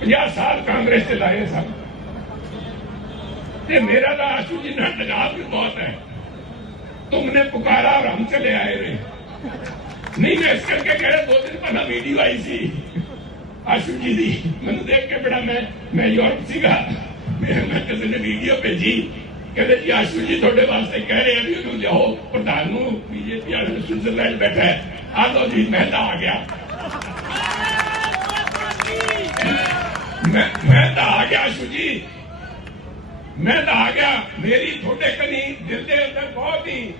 50 ਸਾਲ ਕਾਂਗਰਸ ਚ ਲਾਏ ਸਨ ਤੇ ਮੇਰਾ ਤਾਂ ਆਸ਼ੂ ਜੀ ਨਾਲ ਤਨਾਵ ਵੀ ਬਹੁਤ ਹੈ ਤੁਮਨੇ ਪੁਕਾਰਾ और हम चले आए रे ਨਹੀਂ ਮੈਂ ਇਸ ਕਰਕੇ ਕਹਿ ਰਿਹਾ ਦੋ ਦਿਨ ਪਹਿਲਾਂ ਵੀਡੀਓ ਆਈ ਸੀ ਆਸ਼ੂ ਜੀ ਦੀ ਮੈਨੂੰ ਦੇਖ ਕੇ ਬੜਾ ਮੈਂ ਮੈਂ ਯੂਰਪ ਸੀਗਾ ਮੈਂ ਮੈਂ ਕਿਸੇ ਨੇ ਵੀਡੀਓ ਭੇਜੀ ਕਹਿੰਦੇ ਜੀ ਆਸ਼ੂ ਜੀ ਤੁਹਾਡੇ ਵਾਸਤੇ ਕਹਿ ਰਹੇ ਆ ਵੀ ਉਹਨੂੰ ਲਿਆਓ ਪ੍ਰਧਾਨ ਨੂੰ ਬੀਜੇਪੀ ਵਾਲੇ ਨੂੰ ਸਵਿਟਜ਼ਰਲੈਂਡ ਬੈਠਾ ਹੈ ਆ ਲਓ ਜੀ ਮੈਂ ਮੈਂ ਤਾਂ ਆ ਗਿਆ ਆਸ਼ੂ ਜੀ। ਮੈਂ ਤਾਂ ਆ ਗਿਆ। ਮੇਰੀ ਤੁਹਾਡੇ ਕਨੀ ਦਿਲ ਦੇ ਅੰਦਰ ਬਹੁਤ ਹੀ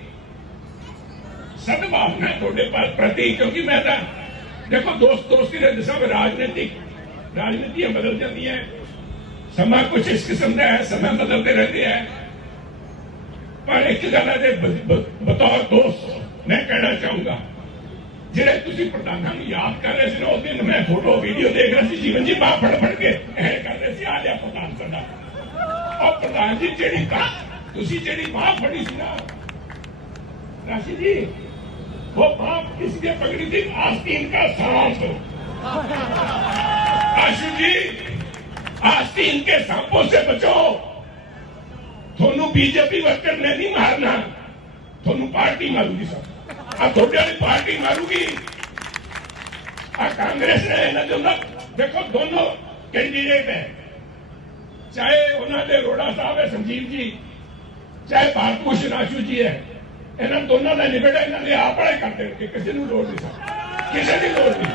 ਸਦਭਾਵਨਾ ਤੁਹਾਡੇ ਪ੍ਰਤੀ, ਕਿਉਂਕਿ ਮੈਂ ਤਾਂ ਦੇਖੋ ਦੋਸਤ ਦੋਸਤੀ ਦੇ ਸਭ ਵਿੱਚ ਰਾਜਨੀਤਿਕ, ਰਾਜਨੀਤੀਆਂ ਬਦਲ ਜਾਂਦੀਆਂ ਸਮਾਂ ਕੁਝ ਇਸ ਕਿਸਮ ਦਾ ਹੈ, ਸਮਾਂ ਬਦਲਦੇ ਰਹਿੰਦੇ ਹੈ। ਪਰ ਇੱਕ ਗੱਲ ਹੈ ਬਤੌਰ ਦੋਸਤ, ਮੈਂ ਕਹਿਣਾ ਚਾਹੂੰਗਾ ਜਿਹੜੇ ਤੁਸੀਂ ਪ੍ਰਧਾਨਾਂ ਨੂੰ ਯਾਦ ਕਰ ਰਹੇ ਸੀ ਨਾ ਉਸ ਦਿਨ ਮੈਂ ਫੋਟੋ ਵੀਡੀਓ ਦੇਖ ਰਿਹਾ ਸੀ ਜੀਵਨ ਜੀ ਬਾਹ ਫੜ ਫੜ ਕੇ ਇਹ ਕਰ ਰਹੇ ਸੀ ਆ ਲਿਆ ਪ੍ਰਧਾਨ ਸਾਡਾ ਉਹ ਪ੍ਰਧਾਨ ਜੀ ਜਿਹੜੀ ਤਾਂ ਤੁਸੀਂ ਜਿਹੜੀ ਬਾਹ ਫੜੀ ਸੀ ਨਾ राशि जी वो बाप इसलिए पकड़ी थी आस्तीन का सांप आशु जी आस्तीन के सांपों से बचो ਤੁਹਾਨੂੰ ਬੀਜੇਪੀ ਵਰਕਰ ਨੇ ਨਹੀਂ ਮਾਰਨਾ ਤੁਹਾਨੂੰ ਪਾਰਟੀ ਮਾਰੂਗੀ ਸਰ ਆ ਤੁਹਾਡੇ ਵਾਲੀ ਪਾਰਟੀ ਮਾਰੂਗੀ ਆ ਕਾਂਗਰਸ ਨੇ ਇਹਨਾਂ ਦੇ ਨਾਲ ਦੇਖੋ ਦੋਨੋਂ ਕੈਂਡੀਡੇਟ ਹੈ ਚਾਹੇ ਉਹਨਾਂ ਦੇ ਰੋੜਾ ਸਾਹਿਬ ਹੈ ਸੰਜੀਵ ਜੀ ਚਾਹੇ ਭਾਰਤ ਭੂਸ਼ਣ ਆਸ਼ੂ ਜੀ ਹੈ ਇਹਨਾਂ ਦੋਨਾਂ ਦਾ ਨਿਬੇੜਾ ਇਹਨਾਂ ਦੇ ਆਪਣੇ ਵਾਲੇ ਕਰ ਦੇਣਗੇ ਕਿਸੇ ਨੂੰ ਲੋੜ ਨਹੀਂ ਕਿਸੇ ਦੀ ਲੋੜ ਨਹੀਂ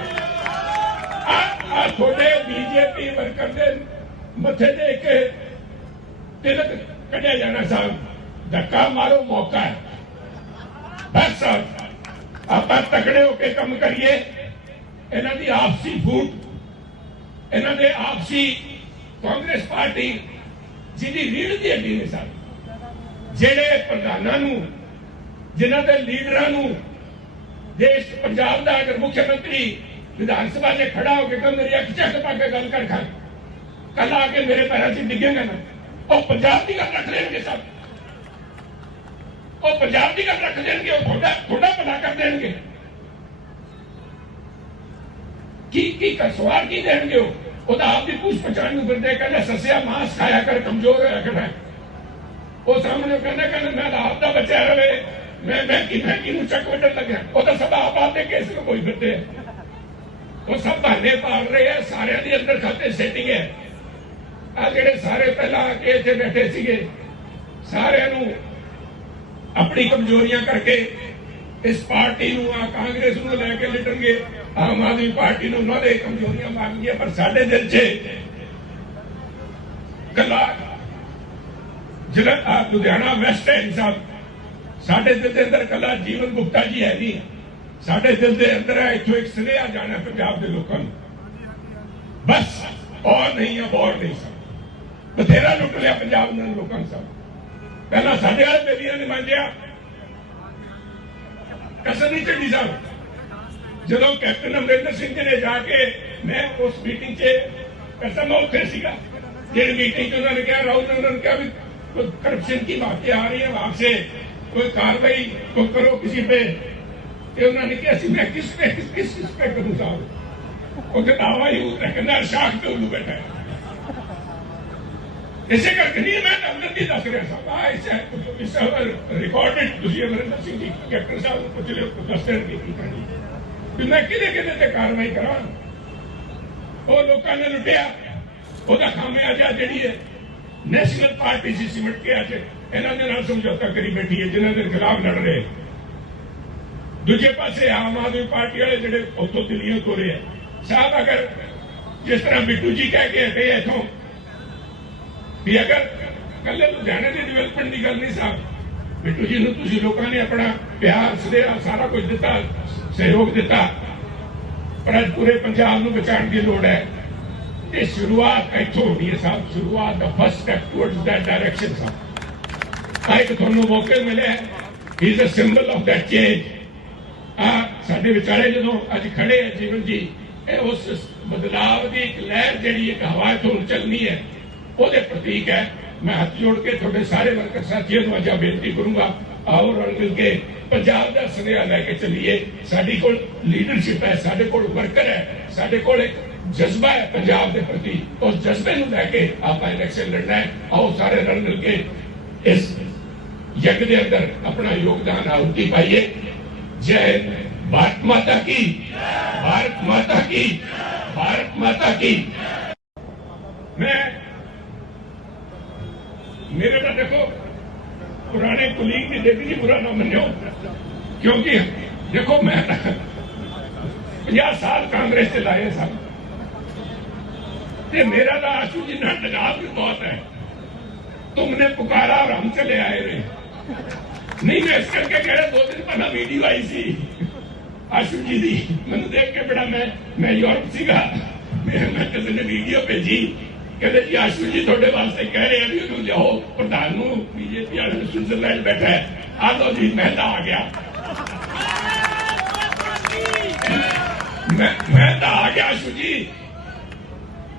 ਆ ਆ ਤੁਹਾਡੇ ਬੀਜੇਪੀ ਵਰਕਰ ਦੇ ਮੱਥੇ ਤੇ ਇੱਕ ਤਿਲਕ ਕੱਢਿਆ ਜਾਣਾ ਸਾਹਿਬ ਧੱਕਾ ਮਾਰੋ ਮੌਕਾ ਹੈ ਬਸ ਸਾਹਿਬ ਆਪਾਂ ਤਕੜੇ ਹੋ ਕੇ ਕੰਮ ਕਰੀਏ। ਇਹਨਾਂ ਦੀ ਆਪਸੀ ਫੂਟ, ਇਹਨਾਂ ਦੇ ਆਪਸੀ ਕਾਂਗਰਸ ਪਾਰਟੀ ਜਿਹਦੀ ਰੀੜ ਦੀ ਹੱਡੀ ਨੇ ਸਾਹਿਬ ਜਿਹੜੇ ਪ੍ਰਧਾਨਾਂ ਨੂੰ, ਜਿਨ੍ਹਾਂ ਦੇ ਲੀਡਰਾਂ ਨੂੰ ਦੇਸ਼, ਪੰਜਾਬ ਦਾ ਅਗਰ ਮੁੱਖ ਮੰਤਰੀ ਵਿਧਾਨ ਸਭਾ 'ਚ ਖੜਾ ਹੋ ਕੇ ਕਹੇ ਮੇਰੀ ਅੱਖ ਚੱਕ ਪਾ ਕੇ ਗੱਲ ਕਰ ਖਾ ਕੱਲ ਆ ਕੇ ਮੇਰੇ ਪੈਰਾਂ 'ਚ ਡਿੱਗੇਗਾ ਨਾ ਉਹ ਪੰਜਾਬ ਦੀ ਗੱਲ ਰੱਖ ਲੈਣਗੇ ਸਭ। ਉਹ ਪੰਜਾਬ ਦੀ ਗੱਲ ਰੱਖ ਦੇਣਗੇ, ਉਹ ਤੁਹਾਡਾ ਤੁਹਾਡਾ ਪਤਾ ਕਰ ਦੇਣਗੇ। ਕੀ ਕੀ ਕਸਵਾਰ ਕੀ ਦੇਣਗੇ ਉਹ? ਉਹਦਾ ਆਪ ਦੀ ਪੁੱਛ ਪਛਾਣ ਨੂੰ ਫਿਰਦੇ ਕਹਿੰਦੇ ਸਸਿਆ ਮਾਸ ਖਾਇਆ ਕਰ, ਕਮਜ਼ੋਰ ਹੋਇਆ ਕਰ ਉਹ ਸਾਹਮਣੇ ਕਹਿੰਦਾ ਕਹਿੰਦਾ ਮੈਂ ਆਪ ਦਾ ਬੱਚਾ ਰਵੇ। ਮੈਂ ਮੈਂ ਕਿਵੇਂ ਕਿਨੂੰ ਚੱਕ ਵੱਢਣ ਲੱਗਿਆ? ਉਹ ਤਾਂ ਸਭ ਆਪ ਆਪਦੇ ਕੇਸ ਨੂੰ ਕੋਈ ਫਿਰਦੇ ਉਹ ਸਭ ਬਹਾਨੇ ਪਾਲ ਰਹੇ ਆ, ਸਾਰਿਆਂ ਦੇ ਅੰਦਰ ਖਾਤੇ ਸੈਟਿੰਗ ਹੈ। ਆ ਜਿਹੜੇ ਸਾਰੇ ਪਹਿਲਾਂ ਆ ਕੇ ਇੱਥੇ ਬੈਠੇ ਸੀਗੇ, ਸਾਰਿਆਂ ਨੂੰ ਆਪਣੀ ਕਮਜ਼ੋਰੀਆਂ ਕਰਕੇ ਇਸ ਪਾਰਟੀ ਨੂੰ, ਆ ਕਾਂਗਰਸ ਨੂੰ ਲੈ ਕੇ ਲਿਟਣਗੇ। ਆਮ ਆਦਮੀ ਪਾਰਟੀ ਨੂੰ ਉਹਨਾਂ ਦੇ ਕਮਜ਼ੋਰੀਆਂ ਮੰਗਦੀਆਂ ਪਰ ਸਾਡੇ ਦਿਲ 'ਚ ਕੱਲਾ ਜਿਹੜਾ ਲੁਧਿਆਣਾ ਵੈਸਟ ਐਂਡ ਸਾਹਿਬ ਸਾਡੇ ਦਿਲ ਦੇ ਅੰਦਰ ਕੱਲਾ ਜੀਵਨ ਗੁਪਤਾ ਜੀ ਹੈ ਨਹੀਂ। ਸਾਡੇ ਦਿਲ ਦੇ ਅੰਦਰ ਹੈ, ਇੱਥੋਂ ਇੱਕ ਸੁਨੇਹਾ ਜਾਣਾ ਪੰਜਾਬ ਦੇ ਲੋਕਾਂ ਨੂੰ। ਬਸ ਔਰ ਨਹੀਂ ਹੈ ਬੋਰ ਨਹੀਂ ਸਭ। ਬਥੇਰਾ ਲੁੱਟ ਲਿਆ ਪੰਜਾਬ ਦੇ ਲੋਕਾਂ ਨੇ ਸਭ। ਪਹਿਲਾਂ ਸਾਡੇ ਵਾਲੇ ਬੇਲੀਆਂ ਨੇ ਮੰਗਿਆ ਕਸਰ ਨਹੀਂ ਚੱਲੀ ਸਾਹਿਬ ਜਦੋਂ ਕੈਪਟਨ ਅਮਰਿੰਦਰ ਸਿੰਘ ਜੀ ਨੇ ਜਾ ਕੇ ਮੈਂ ਉਸ ਮੀਟਿੰਗ 'ਚ ਕਸਮ ਮੈਂ ਉੱਥੇ ਸੀਗਾ ਜਿਹੜੀ ਮੀਟਿੰਗ 'ਚ ਉਹਨਾਂ ਨੇ ਕਿਹਾ ਰਾਹੁਲ ਨੇ ਉਹਨਾਂ ਨੇ ਕਿਹਾ ਵੀ कोई करप्शन की बातें आ रही है वहां से कोई कार्रवाई को करो किसी पे ये उन्होंने किया सी मैं किस पे किस किस किस पे करूं साहब वो कहता हवा ही उतर कहना शाख पे उल्लू बैठा है इसे करके नहीं मैं अंदर नहीं दस रहा साहब आ इसे इसे रिकॉर्डेड ਤੁਸੀਂ ਅਮਰਿੰਦਰ ਸਿੰਘ ਜੀ ਕੈਪਟਨ ਸਾਹਿਬ ਨੂੰ ਪੁੱਛ ਲਿਓ ਦੱਸ ਦੇਣ ਕੀ ਕਹਾਣੀ ਵੀ ਮੈਂ ਕਿਹਦੇ ਕਿਹਦੇ ਤੇ ਕਾਰਵਾਈ ਕਰਾਂ? ਉਹ ਲੋਕਾਂ ਨੇ ਲੁੱਟਿਆ। ਉਹਦਾ ਖਾਮਿਆਜਾ ਜਿਹੜੀ ਹੈ ਨੈਸ਼ਨਲ ਪਾਰਟੀ ਸੀ, ਸਿਮਟ ਕੇ ਅੱਜ ਇਹਨਾਂ ਦੇ ਨਾਲ ਸਮਝੌਤਾ ਕਰੀ ਬੈਠੀ ਹੈ, ਜਿਨ੍ਹਾਂ ਦੇ ਖਿਲਾਫ ਲੜ ਰਹੇ ਦੂਜੇ ਪਾਸੇ ਆਮ ਆਦਮੀ ਪਾਰਟੀ ਵਾਲੇ ਜਿਹੜੇ ਉੱਥੋਂ ਦਿੱਲੀੋਂ ਤੋਰੇ ਆ, ਸਾਹਿਬ, ਅਗਰ ਜਿਸ ਤਰ੍ਹਾਂ ਬਿੱਟੂ ਜੀ ਕਹਿ ਕੇ ਹਟੇ ਇਥੋਂ, ਵੀ ਅਗਰ ਕੱਲੇ ਲੁਧਿਆਣੇ ਦੀ ਡਿਵੈਲਪਮੈਂਟ ਦੀ ਗੱਲ ਨਹੀਂ, ਸਾਹਿਬ, ਬਿੱਟੂ ਜੀ ਨੂੰ ਤੁਸੀਂ ਲੋਕਾਂ ਨੇ ਆਪਣਾ ਪਿਆਰ ਸਦੇਹ ਸਾਰਾ ਕੁਝ ਦਿੱਤਾ। ਸਹਿਯੋਗ ਦਿੱਤਾ। ਪਰ ਅੱਜ ਪੂਰੇ ਪੰਜਾਬ ਨੂੰ ਬਚਾਉਣ ਦੀ ਲੋੜ ਹੈ। ਇਹ ਸ਼ੁਰੂਆਤ ਇੱਥੋਂ ਹੋਣੀ ਹੈ ਸਾਹਿਬ। ਸ਼ੁਰੂਆਤ ਦਾ first step towards that direction ਸਾਹਿਬ। ਆ ਤੁਹਾਨੂੰ ਮੌਕੇ ਮਿਲਿਆ is a symbol of that change ਆ ਸਾਡੇ ਵਿਚਾਰੇ ਜਦੋਂ ਅੱਜ ਖੜੇ ਹੈ ਜੀਵਨ ਜੀ, ਇਹ ਉਸ ਬਦਲਾਵ ਦੀ ਇੱਕ ਲਹਿਰ ਜਿਹੜੀ ਇੱਕ ਹਵਾ ਤੋਂ ਚੱਲਣੀ ਹੈ, ਉਹਦੇ ਪ੍ਰਤੀਕ ਹੈ। ਮੈਂ ਹੱਥ ਜੋੜ ਕੇ ਤੁਹਾਡੇ ਸਾਰੇ ਵਰਕਰ ਸਾਥੀਆਂ ਨੂੰ ਅੱਜ ਬੇਨਤੀ ਕਰੂੰਗਾ, ਆਓ ਰਲ ਮਿਲ ਕੇ ਪੰਜਾਬ ਦਾ ਸੁਨੇਹਾ ਲੈ ਕੇ ਚੱਲੀਏ। ਸਾਡੀ ਕੋਲ ਲੀਡਰਸ਼ਿਪ ਹੈ ਸਾਡੇ ਕੋਲ ਵਰਕਰ ਹੈ ਸਾਡੇ ਕੋਲ ਇੱਕ ਜਜ਼ਬਾ ਹੈ ਪੰਜਾਬ ਦੇ ਪ੍ਰਤੀ। ਉਸ ਜਜ਼ਬੇ ਨੂੰ ਲੈ ਕੇ ਆਪਾਂ ਇਲੈਕਸ਼ਨ ਲੜਨਾ ਹੈ। ਆਓ ਸਾਰੇ ਰਲ ਮਿਲ ਕੇ ਇਸ ਯੱਗ ਦੇ ਅੰਦਰ ਆਪਣਾ ਯੋਗਦਾਨ ਆਹੁਤੀ ਪਾਈਏ। ਜੈ ਹਿੰਦ, ਭਾਰਤ ਮਾਤਾ ਕੀ? ਭਾਰਤ ਮਾਤਾ ਕੀ? ਭਾਰਤ ਮਾਤਾ ਕੀ? ਮੈਂ ਮੇਰੇ ਨਾਲ ਦੇਖੋ। ਪੁਰਾਣੇ ਕੁਲੀਗ ਦੀ ਦੇਖ ਜੀ ਬੁਰਾ ਨਾ ਮੰਨਿਓ ਕਿਉਂਕਿ ਦੇਖੋ ਮੈਂ 50 ਸਾਲ ਕਾਂਗਰਸ ਚ ਲਾਏ ਸਨ ਤੇ ਮੇਰਾ ਤਾਂ ਆਸ਼ੂ ਜੀ ਨਾਲ लगाव भी बहुत है तुमने पुकारा और हम चले आए रे ਨਹੀਂ ਮੈਂ ਇਸ ਕਰਕੇ ਕਹਿ ਰਿਹਾ ਦੋ ਦਿਨ ਪਹਿਲਾਂ ਵੀਡੀਓ ਆਈ ਸੀ ਆਸ਼ੂ ਜੀ ਦੀ ਮੈਨੂੰ ਦੇਖ ਕੇ ਬੜਾ ਮੈਂ ਮੈਂ ਯੂਰਪ ਸੀਗਾ ਮੈਂ ਮੈਂ ਕਿਸੇ ਨੇ ਵੀਡੀਓ ਭੇਜੀ ਕਹਿੰਦੇ ਜੀ, ਆਸ਼ੂ ਜੀ ਤੁਹਾਡੇ ਵਾਸਤੇ ਕਹਿ ਰਹੇ ਆ ਵੀ ਉਹਨੂੰ ਲਿਆਓ। ਪ੍ਰਧਾਨ ਨੂੰ ਬੀਜੇਪੀ ਵਾਲੇ ਸਵਿਟਜ਼ਰਲੈਂਡ ਬੈਠਾ ਹੈ, ਆ ਲਓ ਜੀ, ਮੈਂ ਆ ਗਿਆ। ਮੈਂ ਮੈਂ ਆ ਗਿਆ ਆਸ਼ੂ ਜੀ।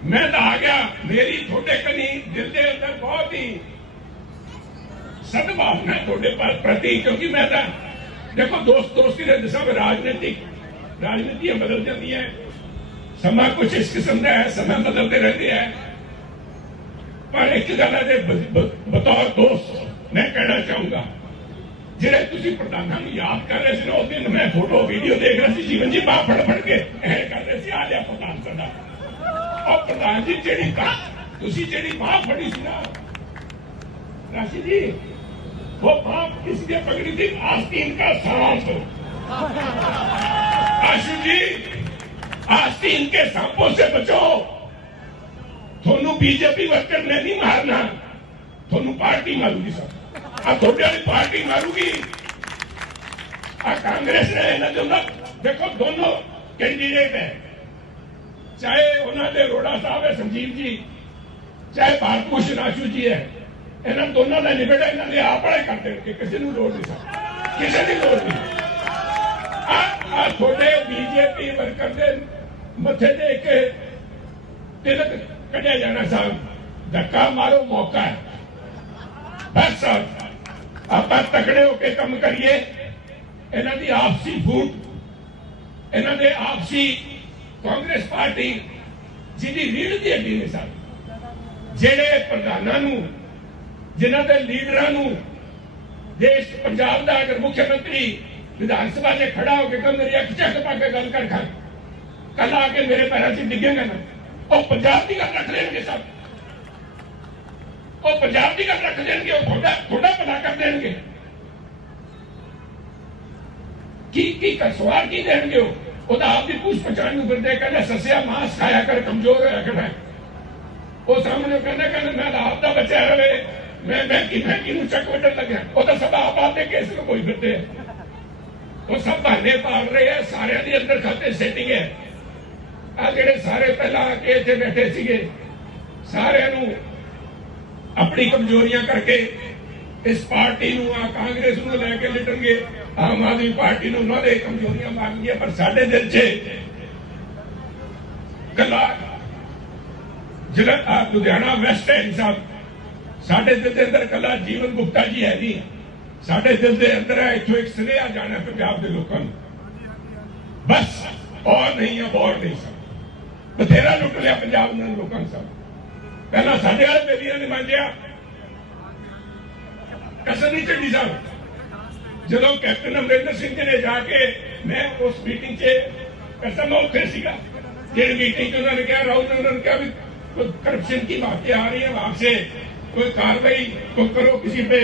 ਮੈਂ ਤਾਂ ਆ ਗਿਆ। ਮੇਰੀ ਤੁਹਾਡੇ ਕਨੀ ਦਿਲ ਦੇ ਅੰਦਰ ਬਹੁਤ ਹੀ ਸਦਭਾਵਨਾ ਤੁਹਾਡੇ ਪ੍ਰਤੀ, ਕਿਉਂਕਿ ਮੈਂ ਤਾਂ ਦੇਖੋ, ਦੋਸਤ ਦੋਸਤੀ ਦੇ ਦਿਸ਼ਾ ਰਾਜਨੀਤਿਕ, ਰਾਜਨੀਤੀਆਂ ਬਦਲ ਜਾਂਦੀਆਂ ਸਮਾਂ ਕੁਝ ਇਸ ਕਿਸਮ ਦਾ ਹੈ, ਸਮਾਂ ਬਦਲਦੇ ਰਹਿੰਦੇ ਹੈ। ਪਰ ਇੱਕ ਗੱਲ ਹੈ ਜੇ ਬ- ਬ- ਬਤੌਰ ਦੋਸਤ ਮੈਂ ਕਹਿਣਾ ਚਾਹੂੰਗਾ ਜਿਹੜੇ ਤੁਸੀਂ ਪ੍ਰਧਾਨਾਂ ਨੂੰ ਯਾਦ ਕਰ ਰਹੇ ਸੀ ਨਾ ਉਹ ਦਿਨ ਮੈਂ ਫੋਟੋ ਵੀਡੀਓ ਦੇਖ ਰਿਹਾ ਸੀ ਜੀਵਨ ਜੀ ਬਾਹ ਫੜ ਫੜ ਕੇ ਇਹ ਕਰ ਰਹੇ ਸੀ ਆ ਲਿਆ ਪ੍ਰਧਾਨ ਸਾਡਾ ਉਹ ਪ੍ਰਧਾਨ ਜੀ ਜਿਹੜੀ ਤਾਂ ਤੁਸੀਂ ਜਿਹੜੀ ਬਾਹ ਫੜੀ ਸੀ ਨਾ राशि जी वो बाप किसने पकड़ी थी आस्तीन का सांप आशु जी आस्तीन के सांपों से बचो ਤੁਹਾਨੂੰ ਬੀਜੇਪੀ ਵਰਕਰ ਨੇ ਨਹੀਂ ਮਾਰਨਾ। ਤੁਹਾਨੂੰ ਪਾਰਟੀ ਮਾਰੂਗੀ, ਸਰ। ਆ ਤੁਹਾਡੇ ਵਾਲੀ ਪਾਰਟੀ ਮਾਰੂਗੀ। ਆ ਕਾਂਗਰਸ ਨੇ ਇਹਨਾਂ ਦੇ ਨਾਲ ਦੇਖੋ, ਦੋਨੋਂ ਕੈਂਡੀਡੇਟ ਹੈ। ਚਾਹੇ ਉਹਨਾਂ ਦੇ ਰੋੜਾ ਸਾਹਿਬ ਹੈ, ਸੰਜੀਵ ਜੀ, ਚਾਹੇ ਭਾਰਤ ਭੂਸ਼ਣ ਆਸ਼ੂ ਜੀ ਹੈ। ਇਹਨਾਂ ਦੋਨਾਂ ਦਾ ਨਿਬੇੜਾ ਇਹਨਾਂ ਦੇ ਆਪ ਵਾਲੇ ਕਰ ਦੇਣਗੇ ਕਿਸੇ ਨੂੰ ਲੋੜ ਨਹੀਂ, ਸਰ। ਕਿਸੇ ਦੀ ਲੋੜ ਨਹੀਂ। ਆ ਆ ਤੁਹਾਡੇ ਬੀਜੇਪੀ ਵਰਕਰ ਦੇ ਮੱਥੇ ਤੇ ਇੱਕ ਤਿਲਕ ਕੱਢਿਆ ਜਾਣਾ ਸਾਹਿਬ, ਧੱਕਾ ਮਾਰੋ ਮੌਕਾ ਹੈ। ਬਸ ਆਪਾਂ ਤਕੜੇ ਹੋ ਕੇ ਕੰਮ ਕਰੀਏ। ਇਹਨਾਂ ਦੀ ਆਪਸੀ ਫੂਟ, ਇਹਨਾਂ ਦੇ ਆਪਸੀ ਕਾਂਗਰਸ ਪਾਰਟੀ ਜਿਹਦੀ ਰੀੜ ਦੀ ਹੱਡੀ ਨੇ ਸਾਹਿਬ ਜਿਹੜੇ ਪ੍ਰਧਾਨਾਂ ਨੂੰ, ਜਿਨ੍ਹਾਂ ਦੇ ਲੀਡਰਾਂ ਨੂੰ ਦੇਸ਼, ਪੰਜਾਬ ਦਾ ਅਗਰ ਮੁੱਖ ਮੰਤਰੀ ਵਿਧਾਨ ਸਭਾ 'ਚ ਖੜਾ ਹੋ ਕੇ ਕਹੇ ਮੇਰੀ ਅੱਖ ਚੱਕ ਪਾ ਕੇ ਗੱਲ ਕਰ ਖਾ ਕੱਲ ਆ ਕੇ ਮੇਰੇ ਪੈਰਾਂ 'ਚ ਡਿੱਗੇਗਾ ਨਾ। ਉਹ ਪੰਜਾਬ ਦੀ ਗੱਲ ਰੱਖ ਲੈਣਗੇ ਸਭ। ਉਹ ਪੰਜਾਬ ਦੀ ਗੱਲ ਰੱਖ ਲੈਣਗੇ, ਉਹ ਤੁਹਾਡਾ ਤੁਹਾਡਾ ਭਲਾ ਕਰ ਦੇਣਗੇ। ਕੀ ਕੀ ਕਸਵਾਰ ਕੀ ਦੇਣਗੇ ਉਹ? ਉਹਦਾ ਆਪ ਦੀ ਪੁੱਛ ਪਛਾਣ ਨੂੰ ਫਿਰਦੇ ਕਹਿੰਦੇ ਸਸਿਆ ਮਾਸ ਖਾਇਆ ਕਰ, ਕਮਜ਼ੋਰ ਹੋਇਆ ਕਰ। ਉਹ ਸਾਹਮਣੇ ਕਹਿੰਦਾ ਕਹਿੰਦਾ ਮੈਂ ਆਪ ਦਾ ਬੱਚਾ ਰਵੇ। ਮੈਂ ਮੈਂ ਕੀ ਮੈਂ ਕਿਹਨੂੰ ਚੱਕ ਵੱਢਣ ਲੱਗਿਆ? ਉਹ ਤਾਂ ਸਭ ਆਪ ਆਪਦੇ ਕੇਸ ਨੂੰ ਕੋਈ ਫਿਰਦੇ ਉਹ ਸਭ ਬਹਾਨੇ ਪਾਲ ਰਹੇ ਆ, ਸਾਰਿਆਂ ਦੇ ਅੰਦਰ ਖਾਤੇ ਸੈਟਿੰਗ ਹੈ। ਆ ਜਿਹੜੇ ਸਾਰੇ ਪਹਿਲਾਂ ਆ ਕੇ ਇੱਥੇ ਬੈਠੇ ਸੀਗੇ, ਸਾਰਿਆਂ ਨੂੰ ਆਪਣੀ ਕਮਜ਼ੋਰੀਆਂ ਕਰਕੇ ਇਸ ਪਾਰਟੀ ਨੂੰ, ਆ ਕਾਂਗਰਸ ਨੂੰ ਲੈ ਕੇ ਲਿਟਣਗੇ ਆਮ ਆਦਮੀ ਪਾਰਟੀ ਨੂੰ ਉਹਨਾਂ ਦੇ ਕਮਜ਼ੋਰੀਆਂ ਮੰਨਣਗੇ ਪਰ ਸਾਡੇ ਦਿਲ 'ਚ ਗੱਲਾਂ ਜ਼ਿਲ੍ਹਾ ਲੁਧਿਆਣਾ ਵੈਸਟ ਹੈ ਸਾਹਿਬ ਸਾਡੇ ਦਿਲ ਦੇ ਅੰਦਰ ਕੱਲਾ ਜੀਵਨ ਗੁਪਤਾ ਜੀ ਹੈ ਨਹੀਂ। ਸਾਡੇ ਦਿਲ ਦੇ ਅੰਦਰ ਹੈ, ਇੱਥੋਂ ਇੱਕ ਸੁਨੇਹਾ ਜਾਣਾ ਪੰਜਾਬ ਦੇ ਲੋਕਾਂ ਨੂੰ। ਬਸ, ਔਰ ਨਹੀਂ ਹੈ ਬੋਰ ਨਹੀਂ ਸਭ। ਬਥੇਰਾ ਲੁੱਟ ਲਿਆ ਪੰਜਾਬ ਦੇ ਲੋਕਾਂ ਨੇ ਸਭ ਪਹਿਲਾਂ ਸਾਡੇ ਵਾਲੇ ਬੇਲੀਆਂ ਨੇ ਮੰਗਿਆ ਕਸਰ ਨਹੀਂ ਚੱਲੀ ਸਾਹਿਬ ਜਦੋਂ ਕੈਪਟਨ ਅਮਰਿੰਦਰ ਸਿੰਘ ਜੀ ਨੇ ਜਾ ਕੇ ਮੈਂ ਉਸ ਮੀਟਿੰਗ 'ਚ ਕਸਮ ਮੈਂ ਉੱਥੇ ਸੀਗਾ ਜਿਹੜੀ ਮੀਟਿੰਗ 'ਚ ਉਹਨਾਂ ਨੇ ਕਿਹਾ ਰਾਹੁਲ ਨੇ ਉਹਨਾਂ ਨੇ ਕਿਹਾ ਵੀ कोई करप्शन की बातें आ रही है वहां से कोई कार्रवाई को करो किसी पे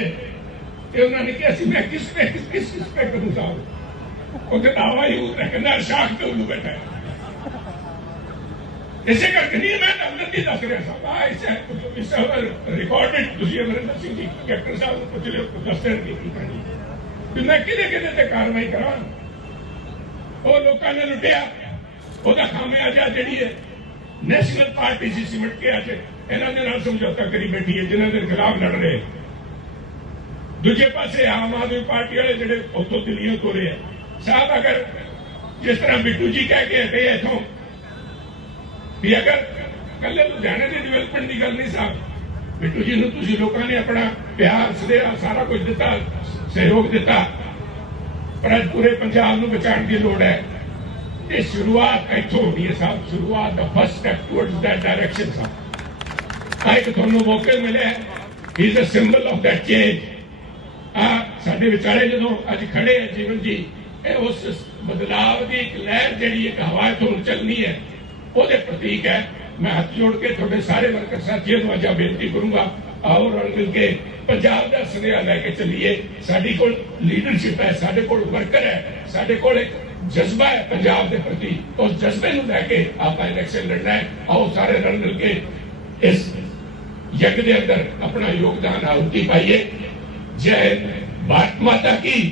ये उन्होंने किया सी मैं किस पे किस किस किस पे करूं साहब वो तो दावा ही उठ रहा शाख पे उल्लू बैठा है ਇਸੇ ਕਰਕੇ ਨਹੀਂ ਮੈਂ ਗੱਲ ਨਹੀਂ ਦੱਸ ਰਿਹਾ ਸਾਹਿਬ ਆ ਇਸੇ ਇਸ ਰਿਕਾਰਡਡ ਤੁਸੀਂ ਅਮਰਿੰਦਰ ਸਿੰਘ ਜੀ, ਕੈਪਟਨ ਸਾਹਿਬ ਨੂੰ ਪੁੱਛ ਲਿਓ ਦੱਸਣ ਦੀ ਕਿ ਮੈਂ ਕਿਹਦੇ ਕਿਹਦੇ ਤੇ ਕਾਰਵਾਈ ਕਰਾਂ? ਉਹ ਲੋਕਾਂ ਨੇ ਲੁੱਟਿਆ। ਉਹਦਾ ਖਾਮਿਆਜਾ ਜਿਹੜੀ ਹੈ ਨੈਸ਼ਨਲ ਪਾਰਟੀ ਜੀ ਸਿਮਟ ਕੇ ਅੱਜ ਇਹਨਾਂ ਦੇ ਨਾਲ ਸਮਝੌਤਾ ਕਰੀ ਬੈਠੀ ਹੈ, ਜਿਨ੍ਹਾਂ ਦੇ ਖਿਲਾਫ ਲੜ ਰਹੇ ਦੂਜੇ ਪਾਸੇ ਆਮ ਆਦਮੀ ਪਾਰਟੀ ਵਾਲੇ ਜਿਹੜੇ ਉੱਥੋਂ ਦਿੱਲੀੋਂ ਤੋਰੇ ਆ, ਸਾਹਿਬ ਅਗਰ ਜਿਸ ਤਰ੍ਹਾਂ ਬਿੱਟੂ ਜੀ ਕਹਿ ਕੇ ਹਟੇ ਇਥੋਂ ਵੀ ਅਗਰ ਕੱਲੇ ਲੁਧਿਆਣੇ ਦੀ ਡਿਵੈਲਪਮੈਂਟ ਦੀ ਗੱਲ ਨਹੀਂ ਸਾਹਿਬ ਬਿੱਟੂ ਜੀ ਨੂੰ ਤੁਸੀਂ ਲੋਕਾਂ ਨੇ ਆਪਣਾ ਪਿਆਰ, ਸਦੇਹ ਸਾਰਾ ਕੁਝ ਦਿੱਤਾ, ਸਹਿਯੋਗ ਦਿੱਤਾ, ਪਰ ਅੱਜ ਪੂਰੇ ਪੰਜਾਬ ਨੂੰ ਬਚਾਉਣ ਦੀ ਲੋੜ ਹੈ। ਇਹ ਸ਼ੁਰੂਆਤ ਇੱਥੋਂ ਹੋਣੀ ਹੈ ਸਾਹਿਬ, ਸ਼ੁਰੂਆਤ ਦਾ first step towards that direction ਸਾਹਿਬ। ਆ ਤੁਹਾਨੂੰ ਮੌਕੇ ਮਿਲਿਆ is a symbol of that change ਆ ਸਾਡੇ ਵਿਚਾਰੇ ਜਦੋਂ ਅੱਜ ਖੜੇ ਹੈ ਜੀਵਨ ਜੀ, ਇਹ ਉਸ ਬਦਲਾਵ ਦੀ ਇੱਕ ਲਹਿਰ ਜਿਹੜੀ ਇੱਕ ਹਵਾ ਤੋਂ ਚੱਲਣੀ ਹੈ। ਉਹਦੇ ਪ੍ਰਤੀਕ ਹੈ। ਮੈਂ ਹੱਥ ਜੋੜ ਕੇ ਤੁਹਾਡੇ ਸਾਰੇ ਵਰਕਰ ਸਾਥੀਆਂ ਨੂੰ ਅੱਜ ਬੇਨਤੀ ਕਰੂੰਗਾ, ਆਓ ਰਲ ਮਿਲ ਕੇ ਪੰਜਾਬ ਦਾ ਸੁਨੇਹਾ ਲੈ ਕੇ ਚੱਲੀਏ। ਸਾਡੀ ਕੋਲ ਲੀਡਰਸ਼ਿਪ ਹੈ, ਸਾਡੇ ਕੋਲ ਵਰਕਰ ਹੈ, ਸਾਡੇ ਕੋਲ ਇੱਕ ਜਜ਼ਬਾ ਹੈ ਪੰਜਾਬ ਦੇ ਪ੍ਰਤੀ। ਉਸ ਜਜ਼ਬੇ ਨੂੰ ਲੈ ਕੇ ਆਪਾਂ ਇਲੈਕਸ਼ਨ ਲੜਨਾ ਹੈ। ਆਓ ਸਾਰੇ ਰਲ ਮਿਲ ਕੇ ਇਸ ਯੱਗ ਦੇ ਅੰਦਰ ਆਪਣਾ ਯੋਗਦਾਨ ਆਉਤੀ ਪਾਈਏ। ਜੈ ਭਾਰਤ ਮਾਤਾ ਕੀ,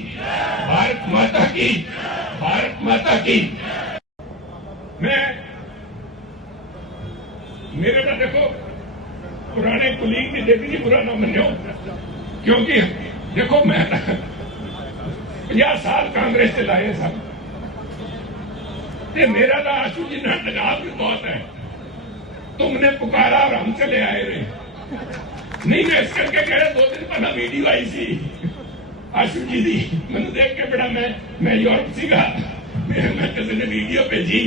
ਭਾਰਤ ਮਾਤਾ ਕੀ, ਭਾਰਤ ਮਾਤਾ ਕੀ। ਮੈਂ मेरे में देखो पुराने कुलीग की देवी जी बुरा ना मनो क्योंकि देखो मैं पंजाह साल कांग्रेस से लाए सब ते मेरा तो आशू जी ना लगाव भी बहुत है तुमने पुकारा और हम चले आए रहे ਨਹੀਂ ਮੈਂ ਇਸ ਕਰਕੇ ਕਹਿ ਰਿਹਾ ਦੋ ਦਿਨ ਪਹਿਲਾਂ ਵੀਡੀਓ ਆਈ ਸੀ ਆਸ਼ੂ ਜੀ ਦੀ ਮੈਨੂੰ ਦੇਖ ਕੇ ਬੜਾ ਮੈਂ ਮੈਂ ਯੂਰਪ ਸੀਗਾ ਮੈਂ ਮੈਂ ਕਿਸੇ ਨੇ ਵੀਡੀਓ ਭੇਜੀ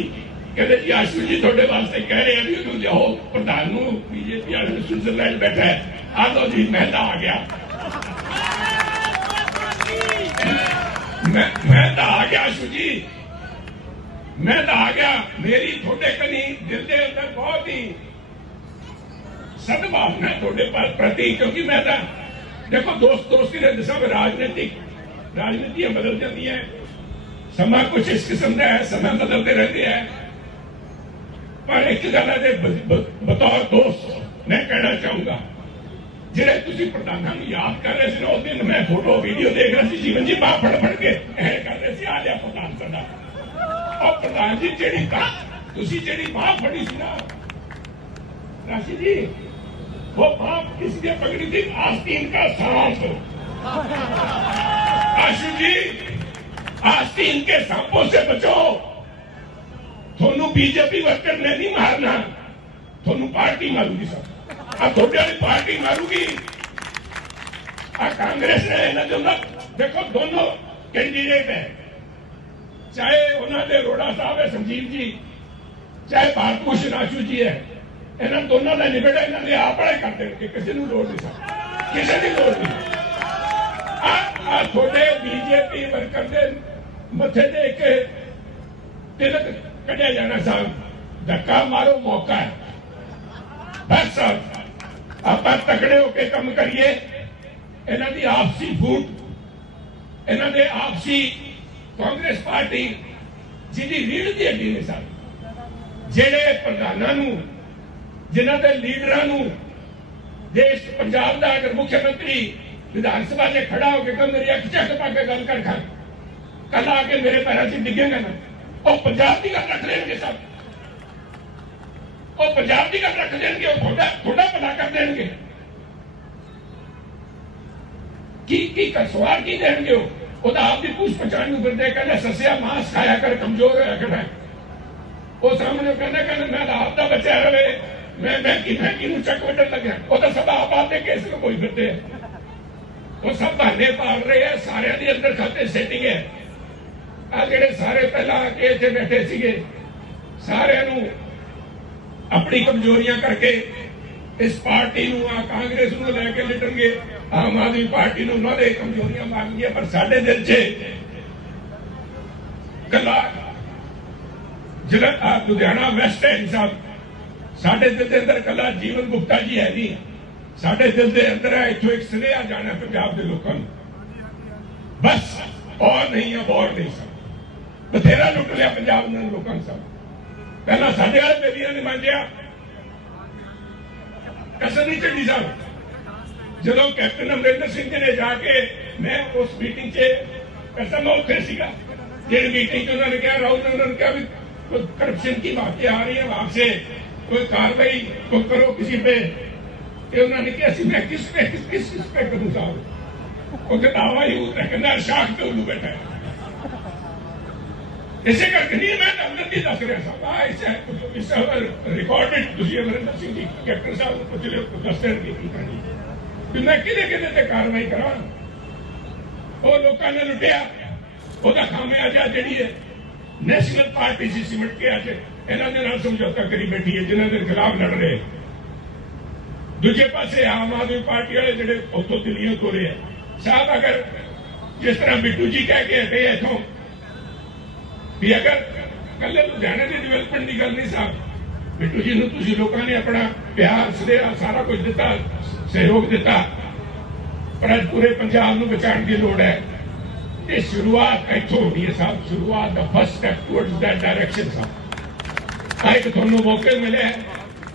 ਕਹਿੰਦੇ ਜੀ ਆਸ਼ੂ ਜੀ ਤੁਹਾਡੇ ਵਾਸਤੇ ਕਹਿ ਰਹੇ ਆ ਵੀ ਉਹਨੂੰ ਲਿਆਓ। ਪ੍ਰਧਾਨ ਨੂੰ ਬੀਜੇਪੀ ਆਸ਼ੂ ਸਵਿਟਜ਼ਰਲੈਂਡ ਬੈਠਾ ਹੈ, ਆ ਲੋ ਜੀ ਮਹਿਤਾ ਆ ਗਿਆ। ਮੈਂ ਮੈਂ ਤਾਂ ਆ ਗਿਆ ਆਸ਼ੂ ਜੀ। ਮੈਂ ਤਾਂ ਆ ਗਿਆ। ਮੇਰੀ ਤੁਹਾਡੇ ਕਨੀ ਦਿਲ ਦੇ ਅੰਦਰ ਬਹੁਤ ਹੀ ਸਦਭਾਵਨਾ ਤੁਹਾਡੇ ਪ੍ਰਤੀ, ਕਿਉਂਕਿ ਮੈਂ ਤਾਂ ਦੇਖੋ, ਦੋਸਤ ਦੋਸਤੀ ਦੇ ਦਿਸ਼ਾ ਵਿੱਚ ਰਾਜਨੀਤਿਕ ਰਾਜਨੀਤੀਆਂ ਬਦਲ ਜਾਂਦੀਆਂ ਸਮਾਂ ਕੁਝ ਇਸ ਕਿਸਮ ਦਾ ਹੈ, ਸਮਾਂ ਬਦਲਦੇ ਰਹਿੰਦੇ ਹੈ। ਪਰ ਇੱਕ ਗੱਲ ਹੈ ਤੇ ਬ- ਬ- ਬਤੌਰ ਦੋਸਤ ਮੈਂ ਕਹਿਣਾ ਚਾਹੂੰਗਾ ਜਿਹੜੇ ਤੁਸੀਂ ਪ੍ਰਧਾਨਾਂ ਨੂੰ ਯਾਦ ਕਰ ਰਹੇ ਸੀ ਨਾ ਉਸ ਦਿਨ ਮੈਂ ਫੋਟੋ ਵੀਡੀਓ ਦੇਖ ਰਿਹਾ ਸੀ ਜੀਵਨ ਜੀ ਬਾਹ ਫੜ ਫੜ ਕੇ ਇਹ ਕਰ ਰਹੇ ਸੀ ਆ ਲਿਆ ਪ੍ਰਧਾਨ ਸਾਡਾ ਉਹ ਪ੍ਰਧਾਨ ਜੀ ਜਿਹੜੀ ਤਾਂ ਤੁਸੀਂ ਜਿਹੜੀ ਬਾਹ ਫੜੀ ਸੀ ਨਾ राशि जी वो बाप किसने पकड़ी थी आस्तीन का सांप आशु जी आस्तीन के सांपों से बचो ਤੁਹਾਨੂੰ ਬੀਜੇਪੀ ਵਰਕਰ ਨੇ ਨਹੀਂ ਮਾਰਨਾ। ਤੁਹਾਨੂੰ ਪਾਰਟੀ ਮਾਰੂਗੀ ਸਰ। ਆ ਤੁਹਾਡੇ ਵਾਲੀ ਪਾਰਟੀ ਮਾਰੂਗੀ। ਆ ਕਾਂਗਰਸ ਨੇ ਇਹਨਾਂ ਦੇ ਨਾਲ ਦੇਖੋ, ਦੋਨੋਂ ਕੈਂਡੀਡੇਟ ਹੈ। ਚਾਹੇ ਉਹਨਾਂ ਦੇ ਰੋੜਾ ਸਾਹਿਬ ਹੈ, ਸੰਜੀਵ ਜੀ, ਚਾਹੇ ਭਾਰਤ ਭੂਸ਼ਣ ਆਸ਼ੂ ਜੀ ਹੈ। ਇਹਨਾਂ ਦੋਨਾਂ ਦਾ ਨਿਬੇੜਾ ਇਹਨਾਂ ਦੇ ਆਪ ਵਾਲੇ ਕਰ ਦੇਣਗੇ ਕਿਸੇ ਨੂੰ ਲੋੜ ਨਹੀਂ ਸਰ। ਕਿਸੇ ਦੀ ਲੋੜ ਨਹੀਂ। ਆ ਤੁਹਾਡੇ ਬੀਜੇਪੀ ਵਰਕਰ ਦੇ ਮੱਥੇ ਤੇ ਇੱਕ ਤਿਲਕ ਕੱਢਿਆ ਜਾਣਾ ਸਾਹਿਬ। ਧੱਕਾ ਮਾਰੋ, ਮੌਕਾ ਹੈ। ਬਸ ਸਾਹਿਬ, ਆਪਾਂ ਤਕੜੇ ਹੋ ਕੇ ਕੰਮ ਕਰੀਏ। ਇਹਨਾਂ ਦੀ ਆਪਸੀ ਫੂਟ, ਇਹਨਾਂ ਦੇ ਆਪਸੀ ਕਾਂਗਰਸ ਪਾਰਟੀ ਜਿਹਦੀ ਰੀੜ ਦੀ ਹੱਡੀ ਨੇ ਸਾਹਿਬ। ਜਿਹੜੇ ਪ੍ਰਧਾਨਾਂ ਨੂੰ, ਜਿਨ੍ਹਾਂ ਦੇ ਲੀਡਰਾਂ ਨੂੰ ਦੇਸ਼, ਪੰਜਾਬ ਦਾ ਅਗਰ ਮੁੱਖ ਮੰਤਰੀ ਵਿਧਾਨ ਸਭਾ 'ਚ ਖੜਾ ਹੋ ਕੇ ਕਹੇ ਮੇਰੀ ਅੱਖ ਚੱਕ ਪਾ ਕੇ ਗੱਲ ਕਰ ਖਾ ਕੱਲ ਆ ਕੇ ਮੇਰੇ ਪੈਰਾਂ 'ਚ ਡਿੱਗੇਗਾ ਨਾ। ਉਹ ਪੰਜਾਬ ਦੀ ਗੱਲ ਰੱਖ ਲੈਣਗੇ ਸਭ। ਉਹ ਪੰਜਾਬ ਦੀ ਗੱਲ ਰੱਖ ਲੈਣਗੇ, ਉਹ ਤੁਹਾਡਾ ਤੁਹਾਡਾ ਭਲਾ ਕਰ ਦੇਣਗੇ। ਕੀ ਕੀ ਕਸਵਾਰ ਕੀ ਦੇਣਗੇ ਉਹ? ਉਹਦਾ ਆਪ ਦੀ ਪੁੱਛ ਪਛਾਣ ਨੂੰ ਫਿਰਦੇ ਕਹਿੰਦੇ, ਸਸਿਆ ਮਾਸ ਖਾਇਆ ਕਰ, ਕਮਜ਼ੋਰ ਹੋਇਆ ਕਰ। ਉਹ ਸਾਹਮਣੇ ਕਹਿੰਦਾ ਕਹਿੰਦਾ, ਮੈਂ ਆਪ ਦਾ ਬੱਚਾ ਰਵੇ। ਮੈਂ ਮੈਂ ਕਿ ਮੈਂ ਕਿਹਨੂੰ ਚੱਕ ਵੱਢਣ ਲੱਗਿਆ? ਉਹ ਤਾਂ ਸਭ ਆਪ ਆਪ ਦੇ ਕੇਸ ਨੂੰ ਕੋਈ ਫਿਰਦੇ ਉਹ ਸਭ ਬਹਾਨੇ ਪਾਲ ਰਹੇ ਆ, ਸਾਰਿਆਂ ਦੇ ਅੰਦਰ ਖਾਤੇ ਸੈਟਿੰਗ ਹੈ। ਆ ਜਿਹੜੇ ਸਾਰੇ ਪਹਿਲਾਂ ਆ ਕੇ ਇੱਥੇ ਬੈਠੇ ਸੀਗੇ, ਸਾਰਿਆਂ ਨੂੰ ਆਪਣੀ ਕਮਜ਼ੋਰੀਆਂ ਕਰਕੇ ਇਸ ਪਾਰਟੀ ਨੂੰ, ਆ ਕਾਂਗਰਸ ਨੂੰ ਲੈ ਕੇ ਲਿਟਣਗੇ ਆਮ ਆਦਮੀ ਪਾਰਟੀ ਨੂੰ ਉਹਨਾਂ ਦੇ ਕਮਜ਼ੋਰੀਆਂ ਮੰਗਦੀਆਂ ਪਰ ਸਾਡੇ ਦਿਲ 'ਚ ਕਲਾ ਜਿਹੜਾ ਲੁਧਿਆਣਾ ਵੈਸਟ ਐਂਡ ਸਾਹਿਬ, ਸਾਡੇ ਦਿਲ ਦੇ ਅੰਦਰ ਕਲਾ ਜੀਵਨ ਗੁਪਤਾ ਜੀ ਹੈ ਨਹੀਂ। ਸਾਡੇ ਦਿਲ ਦੇ ਅੰਦਰ ਹੈ, ਇੱਥੋਂ ਇੱਕ ਸੁਨੇਹਾ ਜਾਣਾ ਪੰਜਾਬ ਦੇ ਲੋਕਾਂ ਨੂੰ। ਬਸ, ਔਰ ਨਹੀਂ ਹੈ ਬੌਰ ਨਹੀਂ ਸਭ ਬਥੇਰਾ ਲੁੱਟ ਲਿਆ ਪੰਜਾਬ ਦੇ ਲੋਕਾਂ ਨੇ ਸਭ ਪਹਿਲਾਂ ਸਾਡੇ ਵਾਲੇ ਬੇਲੀਆਂ ਨੇ ਮੰਗਿਆ ਕਸਰ ਨਹੀਂ ਚੱਲੀ ਸਾਹਿਬ ਜਦੋਂ ਕੈਪਟਨ ਅਮਰਿੰਦਰ ਸਿੰਘ ਜੀ ਨੇ ਜਾ ਕੇ ਮੈਂ ਉਸ ਮੀਟਿੰਗ 'ਚ ਕਸਮ ਮੈਂ ਉੱਥੇ ਸੀਗਾ ਜਿਹੜੀ ਮੀਟਿੰਗ 'ਚ ਉਹਨਾਂ ਨੇ ਕਿਹਾ ਰਾਹੁਲ ਨੇ ਉਹਨਾਂ ਨੇ ਕਿਹਾ ਵੀ कोई करप्शन की बातें आ रही है वहां से कोई कार्रवाई को करो किसी पे कि उन्होंने कहा "सी मैं किस पे किस किस किस पे करूं साहब वो दावा ही उतर कहना शाख पे उल्लू बैठा है ਇਸੇ ਕਰਕੇ ਨਹੀਂ ਮੈਂ ਤਾਂ ਅੰਦਰ ਦੀ ਦੱਸ ਰਿਹਾ ਸਾਂ ਆ ਇਸ ਇਸ ਰਿਕਾਰਡਡ ਤੁਸੀਂ ਅਮਰਿੰਦਰ ਸਿੰਘ ਜੀ ਕੈਪਟਨ ਸਾਹਿਬ ਨੂੰ ਪੁੱਛ ਲਿਓ ਦੱਸ ਦੇਣਗੇ ਕੀ ਕਹਾਣੀ ਵੀ ਮੈਂ ਕਿਹਦੇ ਕਿਹਦੇ ਤੇ ਕਾਰਵਾਈ ਕਰਾਂ ਉਹ ਲੋਕਾਂ ਨੇ ਲੁੱਟਿਆ ਉਹਦਾ ਖਾਮਿਆਜਾ ਜਿਹੜੀ ਹੈ ਨੈਸ਼ਨਲ ਪਾਰਟੀ ਸੀ ਸਿਮਟ ਕੇ ਅੱਜ ਇਹਨਾਂ ਦੇ ਨਾਲ ਸਮਝੌਤਾ ਕਰੀ ਬੈਠੀ ਹੈ ਜਿਨ੍ਹਾਂ ਦੇ ਖਿਲਾਫ ਲੜ ਰਹੇ ਦੂਜੇ ਪਾਸੇ ਆਮ ਆਦਮੀ ਪਾਰਟੀ ਵਾਲੇ ਜਿਹੜੇ ਉੱਥੋਂ ਦਿੱਲੀੋਂ ਤੋਰੇ ਆ ਸਾਹਿਬ ਅਗਰ ਜਿਸ ਤਰ੍ਹਾਂ ਬਿੱਟੂ ਜੀ ਕਹਿ ਕੇ ਹਟੇ ਇਥੋਂ ਵੀ ਅਗਰ ਕੱਲੇ ਲੁਧਿਆਣੇ ਦੀ ਡਿਵੈਲਪਮੈਂਟ ਦੀ ਗੱਲ ਨਹੀਂ ਸਾਹਿਬ ਬਿੱਟੂ ਜੀ ਨੂੰ ਤੁਸੀਂ ਲੋਕਾਂ ਨੇ ਆਪਣਾ ਪਿਆਰ ਸਦੇਹਾ ਸਾਰਾ ਕੁਝ ਦਿੱਤਾ, ਸਹਿਯੋਗ ਦਿੱਤਾ, ਪਰ ਅੱਜ ਪੂਰੇ ਪੰਜਾਬ ਨੂੰ ਬਚਾਉਣ ਦੀ ਲੋੜ ਹੈ। ਇਹ ਸ਼ੁਰੂਆਤ ਇੱਥੋਂ ਹੋਣੀ ਹੈ ਸਾਹਿਬ ਸ਼ੁਰੂਆਤ ਦਾ first step towards that direction ਸਾਹਿਬ ਆਹ ਤੁਹਾਨੂੰ ਮੌਕੇ ਮਿਲਿਆ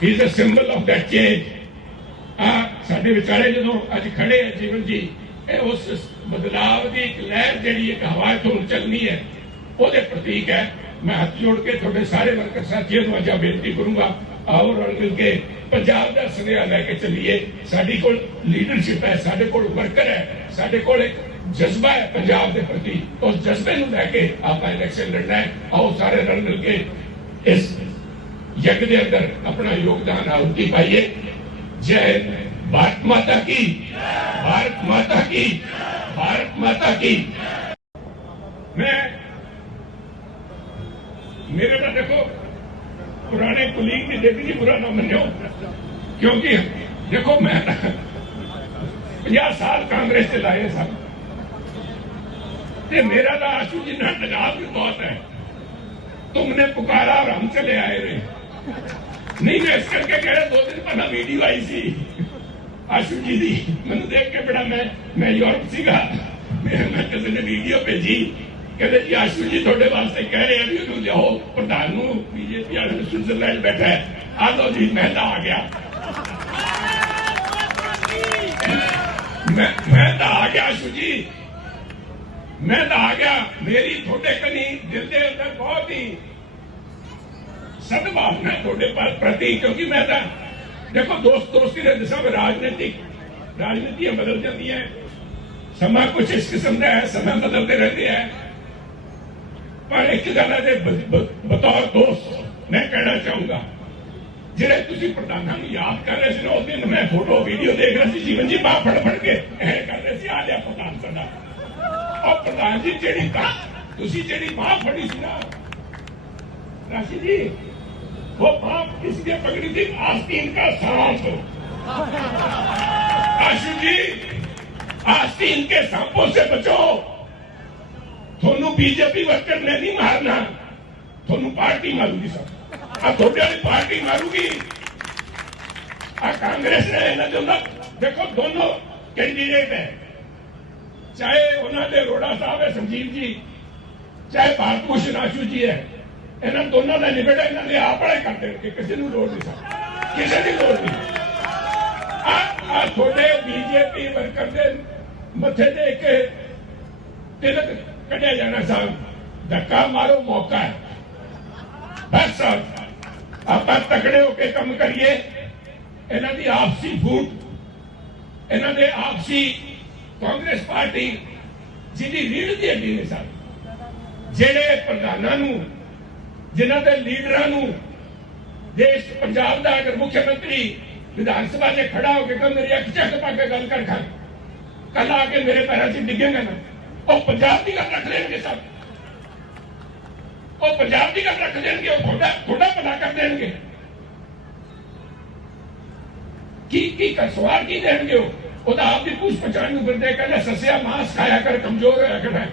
ਹੀ is a symbol of that change ਆ ਸਾਡੇ ਵਿਚਾਰੇ ਜਦੋਂ ਅੱਜ ਖੜੇ ਆ ਜੀਵਨ ਜੀ, ਇਹ ਉਸ ਬਦਲਾਵ ਦੀ ਇੱਕ ਲਹਿਰ ਜਿਹੜੀ ਇੱਕ ਹਵਾ ਤੋਂ ਚੱਲਣੀ ਹੈ ਉਹਦੇ ਪ੍ਰਤੀਕ ਹੈ। ਮੈਂ ਹੱਥ ਜੋੜ ਕੇ ਤੁਹਾਡੇ ਸਾਰੇ ਵਰਕਰ ਸਾਥੀਆਂ ਨੂੰ ਅੱਜ ਬੇਨਤੀ ਕਰੂੰਗਾ, ਆਓ ਰਲ ਮਿਲ ਕੇ ਪੰਜਾਬ ਦਾ ਸੁਨੇਹਾ ਲੈ ਕੇ ਚੱਲੀਏ। ਸਾਡੀ ਕੋਲ ਲੀਡਰਸ਼ਿਪ ਹੈ, ਸਾਡੇ ਕੋਲ ਵਰਕਰ ਹੈ, ਸਾਡੇ ਕੋਲ ਇੱਕ ਜਜ਼ਬਾ ਹੈ ਪੰਜਾਬ ਦੇ ਪ੍ਰਤੀ। ਉਸ ਜਜ਼ਬੇ ਨੂੰ ਲੈ ਕੇ ਆਪਾਂ ਇਲੈਕਸ਼ਨ ਲੜਨਾ ਹੈ। ਆਓ ਸਾਰੇ ਰਲ ਮਿਲ ਕੇ ਇਸ ਯੱਗ ਦੇ ਅੰਦਰ ਆਪਣਾ ਯੋਗਦਾਨ ਆਉਤੀ ਪਾਈਏ। ਜੈ ਭਾਰਤ ਮਾਤਾ ਕੀ, ਭਾਰਤ ਮਾਤਾ ਕੀ, ਭਾਰਤ ਮਾਤਾ ਕੀ। ਮੈਂ मेरे में देखो पुराने कुलीग की देवी जी बुरा ना मनो क्योंकि देखो मैं पंजाह साल कांग्रेस से लाए सब ते मेरा तो आशू जी ना लगाव भी बहुत है तुमने पुकारा और हम चले आए रहे ਨਹੀਂ ਮੈਂ ਇਸ ਕਰਕੇ ਕਹਿ ਰਿਹਾ ਦੋ ਦਿਨ ਪਹਿਲਾਂ ਵੀਡੀਓ ਆਈ ਸੀ ਆਸ਼ੂ ਜੀ ਦੀ ਮੈਨੂੰ ਦੇਖ ਕੇ ਬੜਾ ਮੈਂ ਮੈਂ ਯੂਰਪ ਸੀਗਾ ਮੈਂ ਮੈਂ ਕਿਸੇ ਨੇ ਵੀਡੀਓ ਭੇਜੀ ਕਹਿੰਦੇ ਜੀ ਆਸ਼ੂ ਜੀ ਤੁਹਾਡੇ ਵਾਸਤੇ ਕਹਿ ਰਹੇ ਆ ਵੀ ਉਹਨੂੰ ਲਿਆਓ। ਪ੍ਰਧਾਨ ਨੂੰ ਬੀਜੇਪੀ ਵਾਲੇ ਨੂੰ ਸਵਿਟਜ਼ਰਲੈਂਡ ਬੈਠਾ ਹੈ, ਆ ਲਓ ਜੀ, ਮੈਂ ਤਾਂ ਆ ਗਿਆ। ਮੈਂ ਮੈਂ ਤਾਂ ਆ ਗਿਆ ਆਸ਼ੂ ਜੀ। ਮੈਂ ਤਾਂ ਆ ਗਿਆ। ਮੇਰੀ ਤੁਹਾਡੇ ਕਨੀ ਦਿਲ ਦੇ ਅੰਦਰ ਬਹੁਤ ਹੀ ਸਦਭਾਵਨਾ ਤੁਹਾਡੇ ਪਰ ਪ੍ਰਤੀ, ਕਿਉਂਕਿ ਮੈਂ ਤਾਂ ਦੇਖੋ, ਦੋਸਤ ਦੋਸਤੀ ਦੇ ਸਭ ਰਾਜਨੀਤਿਕ ਰਾਜਨੀਤੀਆਂ ਬਦਲ ਜਾਂਦੀਆਂ ਸਮਾਂ ਕੁਝ ਇਸ ਕਿਸਮ ਦਾ ਹੈ, ਸਮਾਂ ਬਦਲਦੇ ਰਹਿੰਦੇ ਹੈ। ਪਰ ਇੱਕ ਗੱਲ ਹੈ ਬ- ਬ- ਬਤੌਰ ਦੋਸਤ ਮੈਂ ਕਹਿਣਾ ਚਾਹੂੰਗਾ ਜਿਹੜੇ ਤੁਸੀਂ ਪ੍ਰਧਾਨਾਂ ਨੂੰ ਯਾਦ ਕਰ ਰਹੇ ਸੀ ਨਾ ਉਸ ਦਿਨ ਮੈਂ ਫੋਟੋ ਵੀਡੀਓ ਦੇਖ ਰਿਹਾ ਸੀ ਜੀਵਨ ਜੀ ਬਾਹ ਫੜ ਫੜ ਕੇ ਇਹ ਕਰ ਰਹੇ ਸੀ ਆ ਲਿਆ ਪ੍ਰਧਾਨ ਸਾਡਾ ਉਹ ਪ੍ਰਧਾਨ ਜੀ ਜਿਹੜੀ ਤਾਂ ਤੁਸੀਂ ਜਿਹੜੀ ਬਾਹ ਫੜੀ ਸੀ ਨਾ राशि जी वो बाप किसके पकड़ी थी आस्तीन का सांप आशु जी आस्तीन के सांपों से बचो ਤੁਹਾਨੂੰ ਬੀਜੇਪੀ ਵਰਕਰ ਨੇ ਨਹੀਂ ਮਾਰਨਾ। ਤੁਹਾਨੂੰ ਪਾਰਟੀ ਮਾਰੂਗੀ ਸਭ ਆ ਤੁਹਾਡੇ ਵਾਲੀ ਪਾਰਟੀ ਮਾਰੂਗੀ। ਆ ਕਾਂਗਰਸ ਨੇ ਇਹਨਾਂ ਦੇ ਨਾਲ ਦੇਖੋ, ਦੋਨੋਂ ਕੈਂਡੀਡੇਟ ਹੈ। ਚਾਹੇ ਉਹਨਾਂ ਦੇ ਰੋੜਾ ਸਾਹਿਬ ਹੈ, ਸੰਜੀਵ ਜੀ, ਚਾਹੇ ਭਾਰਤ ਭੂਸ਼ਣ ਆਸ਼ੂ ਜੀ ਹੈ, ਇਹਨਾਂ ਦੋਨਾਂ ਦਾ ਨਿਬੇੜਾ ਇਹਨਾਂ ਦੇ ਆਪ ਵਾਲੇ ਕਰ ਦੇਣਗੇ। ਕਿਸੇ ਨੂੰ ਲੋੜ ਨਹੀਂ ਸਰ। ਕਿਸੇ ਦੀ ਲੋੜ ਨਹੀਂ। ਆ ਤੁਹਾਡੇ ਬੀਜੇਪੀ ਵਰਕਰ ਦੇ ਮੱਥੇ ਤੇ ਇੱਕ ਤਿਲਕ ਕੱਢਿਆ ਜਾਣਾ ਸਾਹਿਬ ਧੱਕਾ ਮਾਰੋ, ਮੌਕਾ ਹੈ। ਬਸ ਸਾਹਿਬ ਆਪਾਂ ਤਕੜੇ ਹੋ ਕੇ ਕੰਮ ਕਰੀਏ। ਇਹਨਾਂ ਦੀ ਆਪਸੀ ਫੂਟ, ਇਹਨਾਂ ਦੇ ਆਪਸੀ ਕਾਂਗਰਸ ਪਾਰਟੀ, ਜਿਹਦੀ ਰੀੜ ਦੀ ਹੱਡੀ ਨੇ ਸਾਹਿਬ ਜਿਹੜੇ ਪ੍ਰਧਾਨਾਂ ਨੂੰ, ਜਿਨ੍ਹਾਂ ਦੇ ਲੀਡਰਾਂ ਨੂੰ ਦੇਸ਼, ਪੰਜਾਬ ਦਾ ਅਗਰ ਮੁੱਖ ਮੰਤਰੀ ਵਿਧਾਨ ਸਭਾ 'ਚ ਖੜਾ ਹੋ ਕੇ ਕਹੇ ਮੇਰੀ ਅੱਖ ਚੱਕ ਪਾ ਕੇ ਗੱਲ ਕਰ ਖਾ ਕੱਲ ਆ ਕੇ ਮੇਰੇ ਪੈਰਾਂ 'ਚ ਡਿੱਗੇਗਾ ਨਾ। ਉਹ ਪੰਜਾਬ ਦੀ ਗੱਲ ਰੱਖ ਲੈਣਗੇ ਸਭ। ਉਹ ਪੰਜਾਬ ਦੀ ਗੱਲ ਰੱਖ ਲੈਣਗੇ ਉਹ ਤੁਹਾਡਾ ਤੁਹਾਡਾ ਭਲਾ ਕਰ ਦੇਣਗੇ। ਕੀ ਕੀ ਕਰ ਸਵਾਰ ਕੀ ਦੇਣਗੇ ਉਹ? ਉਹਦਾ ਆਪ ਦੀ ਪੁੱਛ ਪਛਾਣ ਨੂੰ ਫਿਰਦੇ ਕਹਿੰਦੇ ਸੱਸਿਆ ਮਾਸ ਖਾਇਆ ਕਰ, ਕਮਜ਼ੋਰ ਹੋਇਆ ਕਰ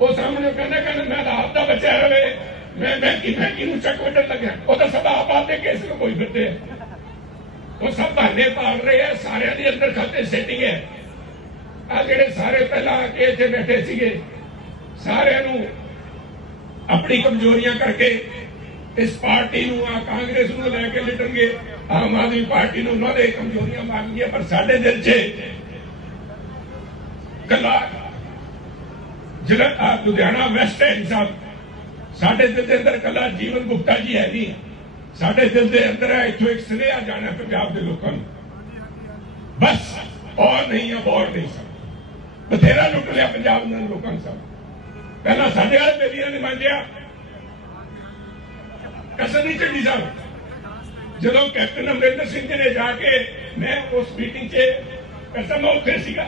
ਉਹ ਸਾਹਮਣੇ ਕਹਿੰਦਾ ਕਹਿੰਦਾ, ਮੈਂ ਆਪ ਦਾ ਬੱਚਾ ਰਵੇ। ਮੈਂ ਮੈਂ ਕਿਵੇਂ ਕਿਨੂੰ ਚੱਕ ਵੱਢਣ ਲੱਗਿਆ? ਉਹ ਤਾਂ ਸਭ ਆਪ ਆਪ ਦੇ ਕੇਸ ਨੂੰ ਕੋਈ ਫਿਰਦੇ ਉਹ ਸਭ ਬਹਾਨੇ ਪਾਲ ਰਹੇ ਆ, ਸਾਰਿਆਂ ਦੇ ਅੰਦਰ ਖਾਤੇ ਸੈਟਿੰਗ ਹੈ। ਆ ਜਿਹੜੇ ਸਾਰੇ ਪਹਿਲਾਂ ਆ ਕੇ ਇੱਥੇ ਬੈਠੇ ਸੀਗੇ, ਸਾਰਿਆਂ ਨੂੰ ਆਪਣੀ ਕਮਜ਼ੋਰੀਆਂ ਕਰਕੇ ਇਸ ਪਾਰਟੀ ਨੂੰ, ਆ ਕਾਂਗਰਸ ਨੂੰ ਲੈ ਕੇ ਲਿਟਣਗੇ, ਆਮ ਆਦਮੀ ਪਾਰਟੀ ਨੂੰ ਉਹਨਾਂ ਦੇ ਕਮਜ਼ੋਰੀਆਂ ਮੰਗਦੀਆਂ ਪਰ ਸਾਡੇ ਦਿਲ 'ਚ ਗੱਲਾਂ ਜ਼ਿਲ੍ਹਾ ਲੁਧਿਆਣਾ ਵੈਸਟ ਹੈ ਸਾਹਿਬ ਸਾਡੇ ਦਿਲ ਦੇ ਅੰਦਰ ਕੱਲਾ ਜੀਵਨ ਗੁਪਤਾ ਜੀ ਹੈ ਨਹੀਂ ਸਾਡੇ ਦਿਲ ਦੇ ਅੰਦਰ ਹੈ, ਇੱਥੋਂ ਇੱਕ ਸੁਨੇਹਾ ਜਾਣਾ ਪੰਜਾਬ ਦੇ ਲੋਕਾਂ ਨੂੰ। ਬਸ, ਔਰ ਨਹੀਂ ਹੈ ਔਰ ਨਹੀਂ। ਸਭ ਬਥੇਰਾ ਲੁੱਟ ਲਿਆ ਪੰਜਾਬ ਦੇ ਲੋਕਾਂ ਨੇ ਸਭ ਪਹਿਲਾਂ ਸਾਡੇ ਵਾਲੇ ਬੇਲੀਆਂ ਨੇ ਮੰਗਿਆ ਕਸਰ ਨਹੀਂ ਚੱਲੀ ਸਾਹਿਬ ਜਦੋਂ ਕੈਪਟਨ ਅਮਰਿੰਦਰ ਸਿੰਘ ਜੀ ਨੇ ਜਾ ਕੇ ਮੈਂ ਉਸ ਮੀਟਿੰਗ 'ਚ ਕਸਮ ਉੱਥੇ ਸੀਗਾ।